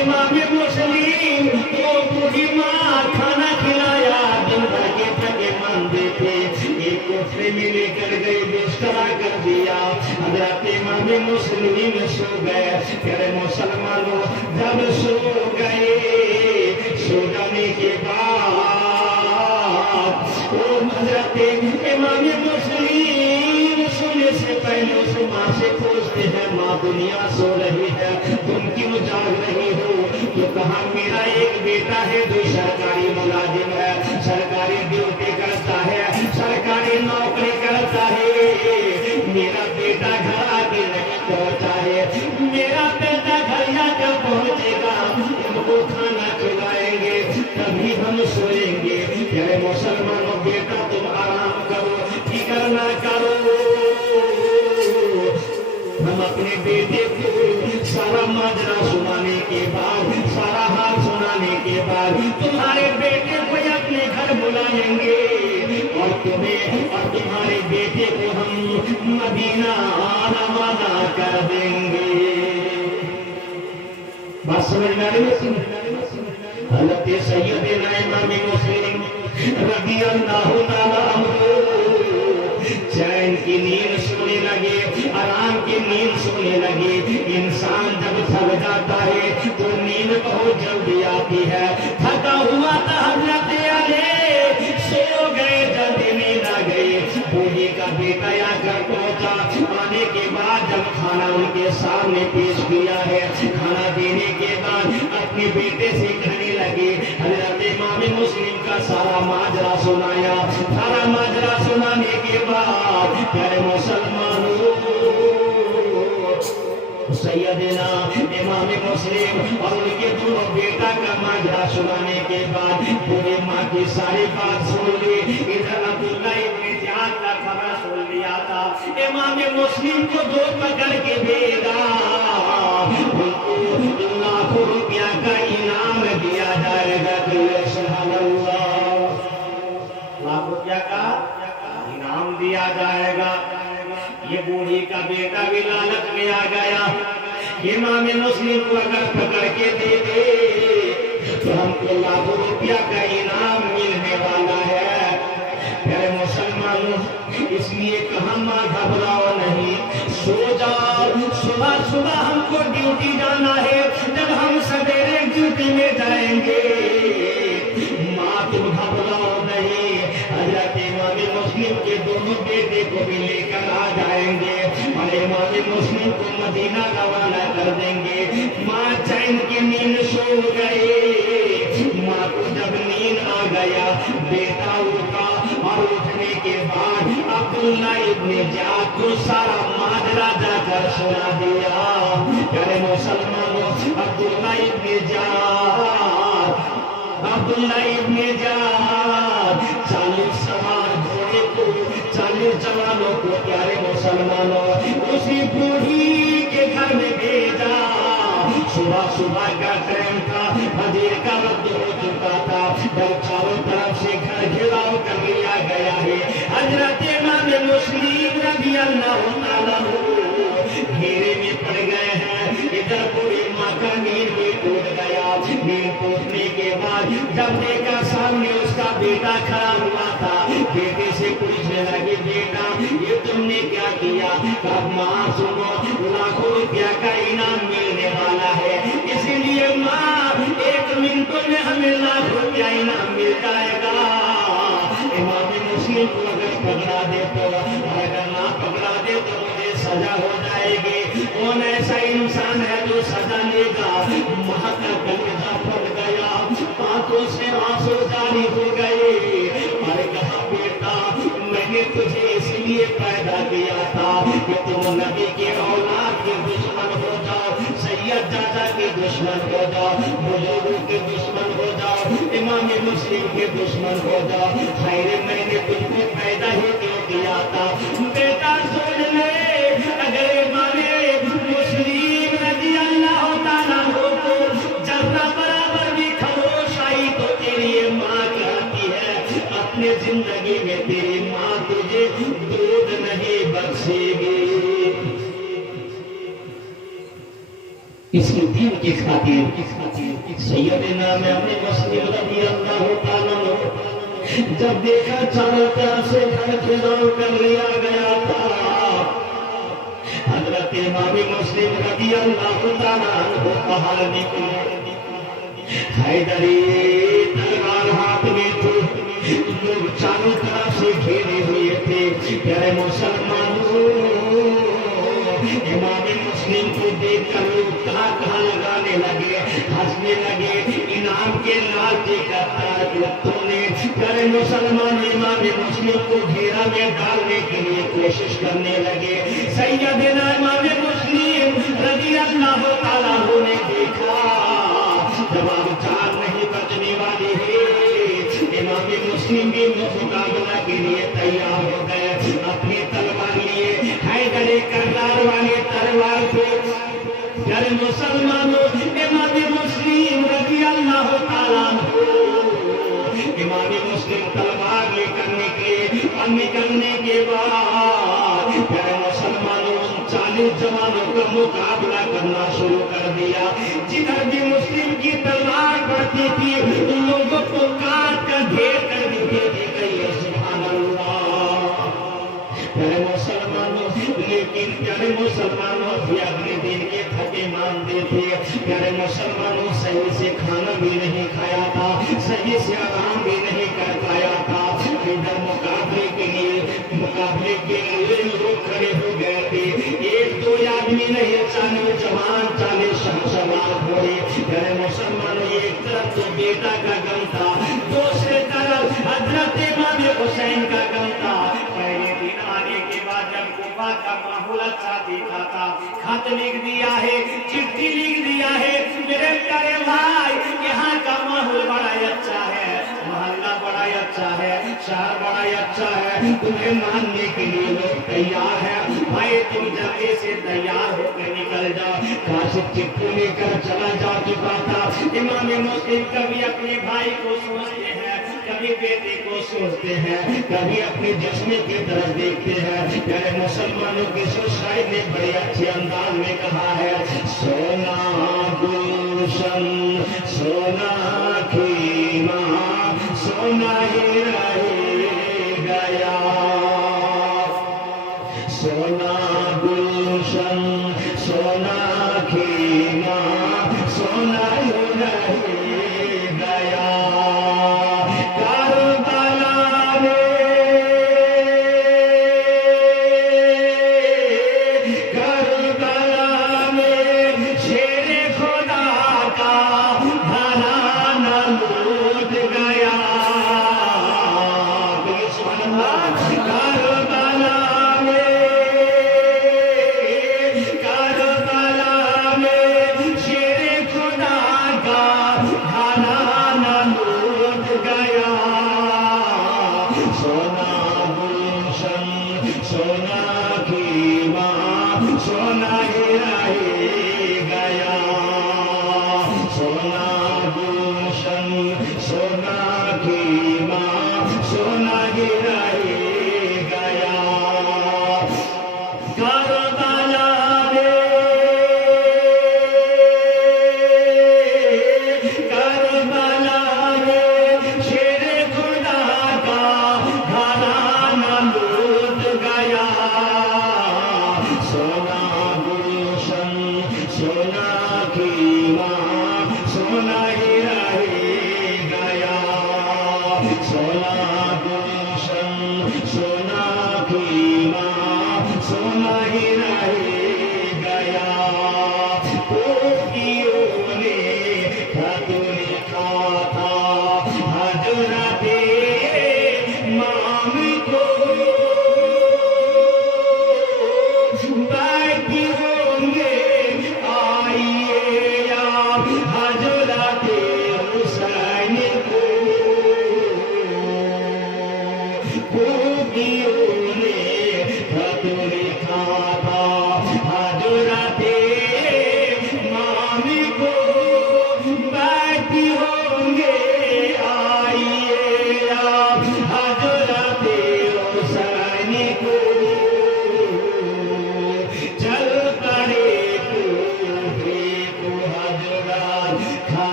امام مسلم کو بوڑھی ماں کھانا کھلایا، دن بھر کے تھکے مندے تھے، ایک کوٹھے میں لے کر گئی، بستر کر دیا، حضرت امام مسلم سو گئے۔ پھر مسلمانوں جب سو گئے، سو جانے کے بعد وہ حضرت امام مسلم سونے سے پہلے اس ماں سے پوچھتے ہیں، ماں دنیا سو رہی ہے، تم کیوں جاگ رہی ہو؟ تو کہا میرا ایک بیٹا ہے جو سرکاری ملازم ہے، سرکاری ڈیوٹی کرتا ہے، سرکاری نوکری کرتا ہے، میرا بیٹا گھر آگے نہیں پہنچا ہے، میرا بیٹا گھر آ کر پہنچے گا، ان کو کھانا کھلائیں گے تبھی ہم سوئیں گے۔ میرے مسلمانوں بیٹا تم آرام کرو، فکر نہ کرو۔ ہم اپنے بیٹے کو سارا ماجرا سنانے کے بعد، سارا حال سنانے کے بعد تمہارے بیٹے کو اپنے گھر بلائیں گے اور تمہیں اور تمہارے بیٹے کو ہم مدینہ روانہ کر دیں گے۔ بات سمجھ میں آ رہی ہے؟ حضرت سیدنا امام مسلم رضی اللہ تعالیٰ عنہ چین کی نیند سونے لگے، آرام کی نیند سونے لگے۔ انسان جب تھک جاتا ہے تو نیند بہت جلدی آتی ہے، تھکا ہوا تھا حضرت علی سو گئے، جلدی نیند آ گئی۔ بوڑھی کا بیٹا آ کر پہنچا، آنے کے بعد جب کھانا ان کے سامنے پیش کیا ہے، کھانا دینے کے بعد اپنے بیٹے سے کہنے لگے، حضرت امام مسلم کا سارا ماجرا سنایا۔ سارا ماجرا سنانے کے بعد پیارے مسلمانوں سیدنا امام مسلم اور ان کے دونوں بیٹا کا ماجرا سنانے کے بعد پورے ماں کی ساری بات سن لی۔ ادھر عبداللہ ابن زیاد کا خبر سن لیا تھا، امام مسلم کو دو پکڑ کے بھیجا، ان کو لاکھوں روپیہ کا انعام دیا جائے گا۔ سبحان اللہ، لاکھ روپیہ کا انعام دیا جائے گا۔ یہ بوڑھی کا بیٹا بھی لالچ میں آ گیا، امام مسلم کو اگر پکڑ کے دے دے تو ہم کو لاکھوں روپیہ کا انعام ملنے والا ہے۔ میرے مسلمانوں اس لیے کہاں ماں گھبراؤ نہیں، سو جاؤ، صبح صبح ہم کو ڈیوٹی جانا ہے، جب ہم سویرے ڈیوٹی میں جائیں گے ماں تم گھبراؤ نہیں، حضرت امام مسلم کے دونوں بیٹے کو بھی لے کر آ جائیں گے اور امام مسلم کو مدینہ روانہ کر دیں گے۔ ماں چین کی نیند سو گئی، ماں کو جب نیند آ گیا بیٹا اٹھا اور اٹھنے کے بعد عبداللہ ابن زیاد کو سارا ماجرا جا کر سنا دیا۔ پیارے مسلمانوں عبداللہ ابن زیاد 40 سوار گھوڑے کو، 40 جوانوں کو پیارے مسلمانوں اسی بوڑھی کے گھر میں بھیجا۔ صبح صبح کا ٹائم تھا، فجر کا وقت ہو چکا تھا، جب چاروں طرف سے گھر گھیراؤ کر لیا گیا ہے، حضرت امام مسلم رضی اللہ تعالیٰ گھیرے میں پڑ گئے ہیں۔ ادھر پوری ماں کا نیند بھی ٹوٹ گیا، نیند ٹوٹنے کے بعد جب دیکھا سامنے اس کا بیٹا کھڑا ہوا تھا، بیٹے سے پوچھنے لگے بیٹا یہ تم نے کیا کیا؟ کہا ماں سنو، لاکھوں روپیہ کا انعام ملنے والا ہے، اس لیے ماں 1 منٹ میں ہمیں لاکھ روپیہ انعام مل جائے گا۔ امام مسلم کو اگر پکڑا دے تو، اگر نہ پکڑا دے تو مجھے سزا ہو جائے گی۔ کون ایسا انسان ہے جو سزا لے گا؟ ماں کا کلیجہ پھٹ گیا، آنکھوں سے آنسو جاری ہو گئے اور کہا بیٹا میں نے تجھے اس لیے پیدا کیا تھا کہ تم نبی کے اولاد کے دشمن ہو جاؤ، سید چاچا کے دشمن ہو جاؤ، بزرگوں کے دشمن ہو جاؤ، امام مسلم کے دشمن ہو جاؤ۔ خیر میں نے تم کو پیدا ہی کیوں کیا تھا؟ بیٹا سن لے، اگر امام مسلم رضی اللہ تعالیٰ کو ذرہ برابر بھی خاموش آئی تو تیری ماں کہتی ہے اپنے زندگی میں تیری ماں تجھے دودھ نہیں بخشے گی۔ اسی دین کی خاطر سیدنا امام مسلم رضی اللہ تعالیٰ عنہ جب دیکھا چاروں طرف سے گھر گھیراؤ کر لیا گیا تھا، حضرت امام مسلم رضی اللہ تعالیٰ عنہ باہر نکلے، حیدری تلوار ہاتھ میں تھی، لوگ چاروں طرف سے گھیرے ہوئے تھے۔ پیارے مسلمانوں، امام مسلم کو دیکھ کر لوگ کہاں کہاں لگانے لگے، ہنسنے لگے، انعام کے لالچ کا تاج نے۔ پیارے مسلمان امام مسلم کو گھیرا میں ڈالنے کے لیے کوشش کرنے لگے۔ سیدنا امام مسلم رضی اللہ تعالیٰ عنہ نے دیکھا جواب چار نہیں بچنے والی ہے، امام مسلم بھی مقابلہ کے لیے تیار ہو گئے، اپنی تلوار لیے حیدر کرار والے تلوار کو۔ پیارے مسلمانوں، امام مسلم رضی اللہ تعالیٰ عنہ امام مسلم تلوار لے کر نکلے، اور نکلنے کے بعد پیارے مسلمانوں 40 جوانوں کا مقابلہ کرنا شروع کر دیا۔ جدھر بھی مسلم کی تلوار بڑھتی تھی ان لوگوں کو کاٹ کر گھیر کر بھیج دی گئی ہے۔ سبحان اللہ۔ پیارے مسلمانوں، لیکن پیارے مسلمانوں بھی اگلے دن کے تھکے ماندے تھے۔ پیارے مسلمانوں، صحیح سے کھانا بھی نہیں کھایا تھا، صحیح سے آرام بھی نہیں کر پایا تھا۔ ادھر مقابلے کے لیے لوگ کھڑے ہو گئے تھے، ایک دو آدمی نہیں، 40 جوان، 40 سوار گھوڑے۔ پیارے مسلمانوں، ایک طرف تو بیٹا کا غم تھا، دوسرے طرف حضرت امام حسین کا غم تھا۔ پہلے دن آنے کے بعد جب کوفہ کا ماحول اچھا دکھا تھا، خط لکھ دیا ہے، چٹھی لکھ دیا ہے، میرے پیارے بھائی یہاں کا ماحول بڑا اچھا ہے، محلہ بڑا اچھا ہے، شہر بڑا اچھا ہے، تمہیں ماننے کے لیے لوگ تیار ہیں، بھائی تم جلدی سے تیار ہو کے نکل جاؤ۔ کاشف چٹھی لے کر چلا جا چکا تھا۔ امام مسلم کبھی اپنے بھائی کو سوچتے ہیں، کبھی بیٹے کو سوچتے ہیں، کبھی اپنے جسم کی طرف دیکھتے ہیں۔ پیارے مسلمانوں کے شاعر نے بڑے اچھے انداز میں کہا ہے، سونا گلشن سونا خیمہ سونا ہی رہ گیا، سونا گلشن سونا خیمہ سونا ہی رہ گیا۔ کربلا میں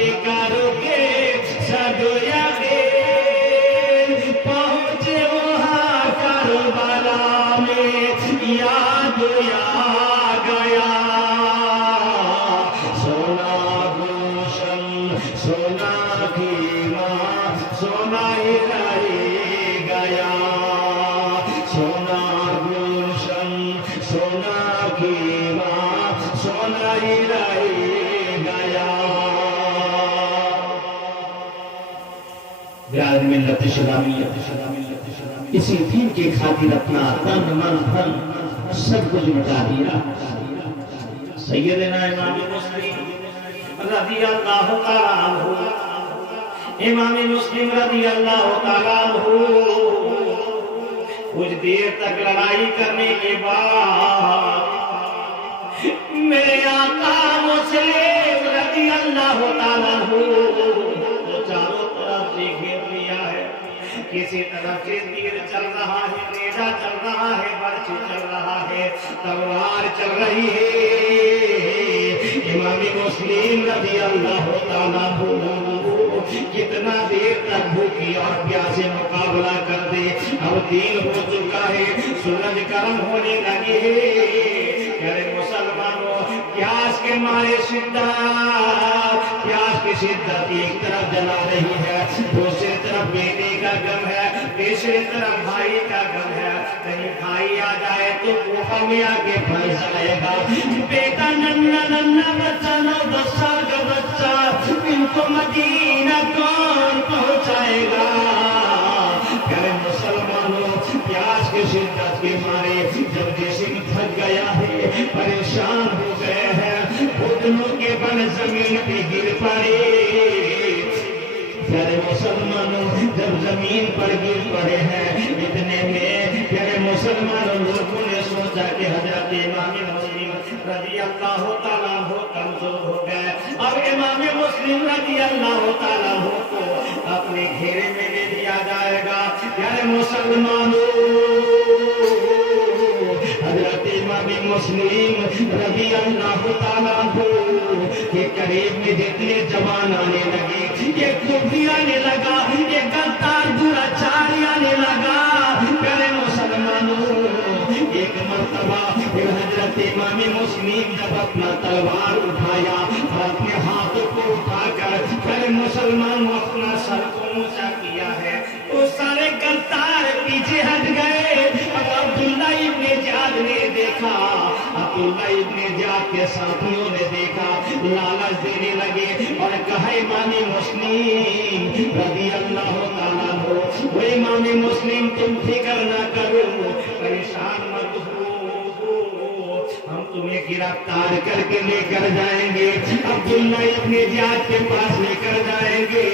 پیکاروں کے سدویا گے پہنچے وہاں کربلا میں یاد یا گیا سونا گلشن سونا خیمہ سونا ہی رہ گیا سونا گلشن سونا خیمہ سونا ہی رہ گیا بیاد ملت اسلامیہ اسی دین کی خاطر اپنا تن من دھن سب کچھ مٹا دیا سیدنا امام مسلم رضی اللہ تعالیٰ عنہ امام مسلم رضی اللہ تعالیٰ عنہ کچھ دیر تک لڑائی کرنے کے بعد میرے آقا مسلم رضی اللہ تعالیٰ عنہ تو چاروں طرف سے گھیر لیا ہے کسی طرف سے تیر چل رہا ہے نیزہ چل رہا ہے برچھ چل رہا ہے تلوار چل رہی ہے امام مسلم رضی اللہ تعالیٰ عنہ کتنا دیر تک بھوکی اور پیاسے مقابلہ کر دے اب دین ہو چکا ہے سورج گرم ہونے لگی ہے میرے مسلمانوں پیاس کے مارے شدت پیاس کی شدت ایک طرف جلا رہی ہے دوسری طرف بیٹے کا غم ہے تیسری طرف بھائی کا غم ہے کہیں بھائی آ جائے تو کوفہ میں آ کے پھنس جائے گا بیٹا ننھا ننھا بچہ 9-10 سال کا بچہ ان کو مدینہ کون پہنچائے گا میرے مسلمانوں پیاس کی شدت کے مارے جب جسم تھک گیا ہے پریشان ہو گئے ہیں گھٹنوں کے بل زمین پہ گر پڑے پیارے مسلمانوں جب زمین پر گر پڑے ہیں اتنے میں پیارے مسلمانوں لوگوں نے سوچا کہ حضرت امام مسلم رضی اللہ تعالیٰ عنہ کمزور ہو گئے اب امام مسلم رضی اللہ تعالیٰ عنہ کو اپنے گھیرے میں لے لیا جائے گا پیارے مسلمانوں حضرت امام مسلم رضی اللہ تعالیٰ عنہ کے قریب میں جتنے جوان آنے لگے یہ کفری آنے لگا یہ غدار دراچاری آنے لگا پیارے مسلمانوں ایک مرتبہ پھر حضرت امام مسلم جب اپنا تلوار اٹھایا اور اپنے ہاتھوں کو اٹھا کر پیارے مسلمانوں اپنا سر کو اونچا کیا ہے وہ سارے غدار پیچھے ہٹ گئے اب عبداللہ ابن زیاد نے دیکھا عبداللہ ابن زیاد کے ساتھیوں نے دیکھا لالچ دینے لگے اور کہا امام مسلم رضی اللہ تعالیٰ عنہ وہ امام مسلم تم فکر نہ کرو پریشان مت ہو ہم تمہیں گرفتار کر کے لے کر جائیں گے عبداللہ ابن زیاد کے پاس لے کر جائیں گے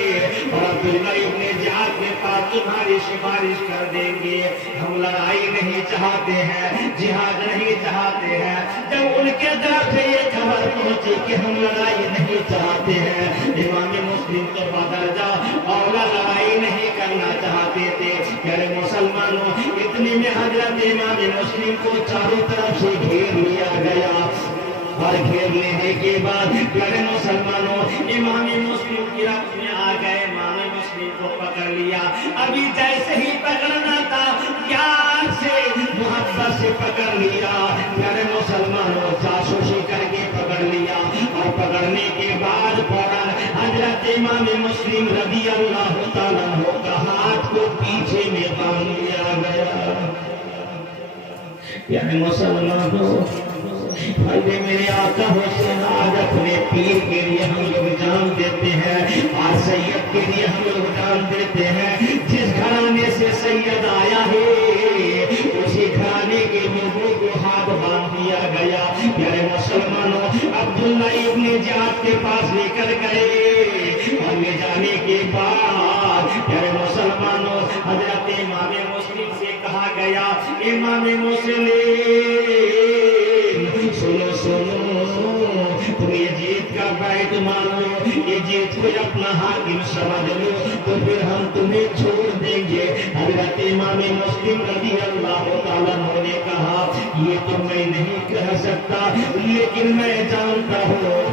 اور عبداللہ ابن زیاد کے پاس تمہاری سفارش کر دیں گے ہم لڑائی نہیں چاہتے ہیں جہاد نہیں چاہتے ہیں جب ان کے طرف سے یہ خبر پہنچی کہ ہم لڑائی نہیں چاہتے ہیں امام مسلم تو بدرجہ اولا لڑائی نہیں کرنا چاہتے تھے میرے مسلمانوں اتنے میں حضرت امام مسلم کو چاروں طرف سے گھیر لیا گیا اور گھیر لینے کے بعد پیارے مسلمانوں امام مسلم کی رات میں آ گئے امام مسلم کو پکڑ لیا ابھی جیسے ہی پکڑنا تھا پیار سے محبت سے پکڑ لیا پیارے مسلمانوں جاسوسی کر کے پکڑ لیا اور پکڑنے کے بعد فوراً حضرت امام مسلم رضی اللہ تعالیٰ عنہ کا ہاتھ کو پیچھے میں باندھ لیا گیا پیارے مسلمانوں بھائی میرے آقا حسین آج اپنے پیر کے لیے ہم لوگ جان دیتے ہیں آج سید کے لیے ہم لوگ جان دیتے ہیں جس گھرانے سے سید آیا ہے اسی گھرانے کے لوگوں کو ہاتھ باندھ دیا گیا پیارے مسلمانوں عبداللہ ابن زیاد کے پاس لے کر گئے اور لے جانے کے بعد پیارے مسلمانوں حضرت امام مسلم سے کہا گیا امام مسلم سنو سنو تم یہ جیت کا بیعت مانو یہ جیت کو اپنا حاکم سمجھ لو تو پھر ہم تمہیں چھوڑ دیں گے حضرت امام مسلم رضی اللہ تعالیٰ عنہ نے کہا یہ تو میں نہیں کہہ سکتا لیکن میں جانتا ہوں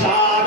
4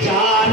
4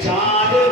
4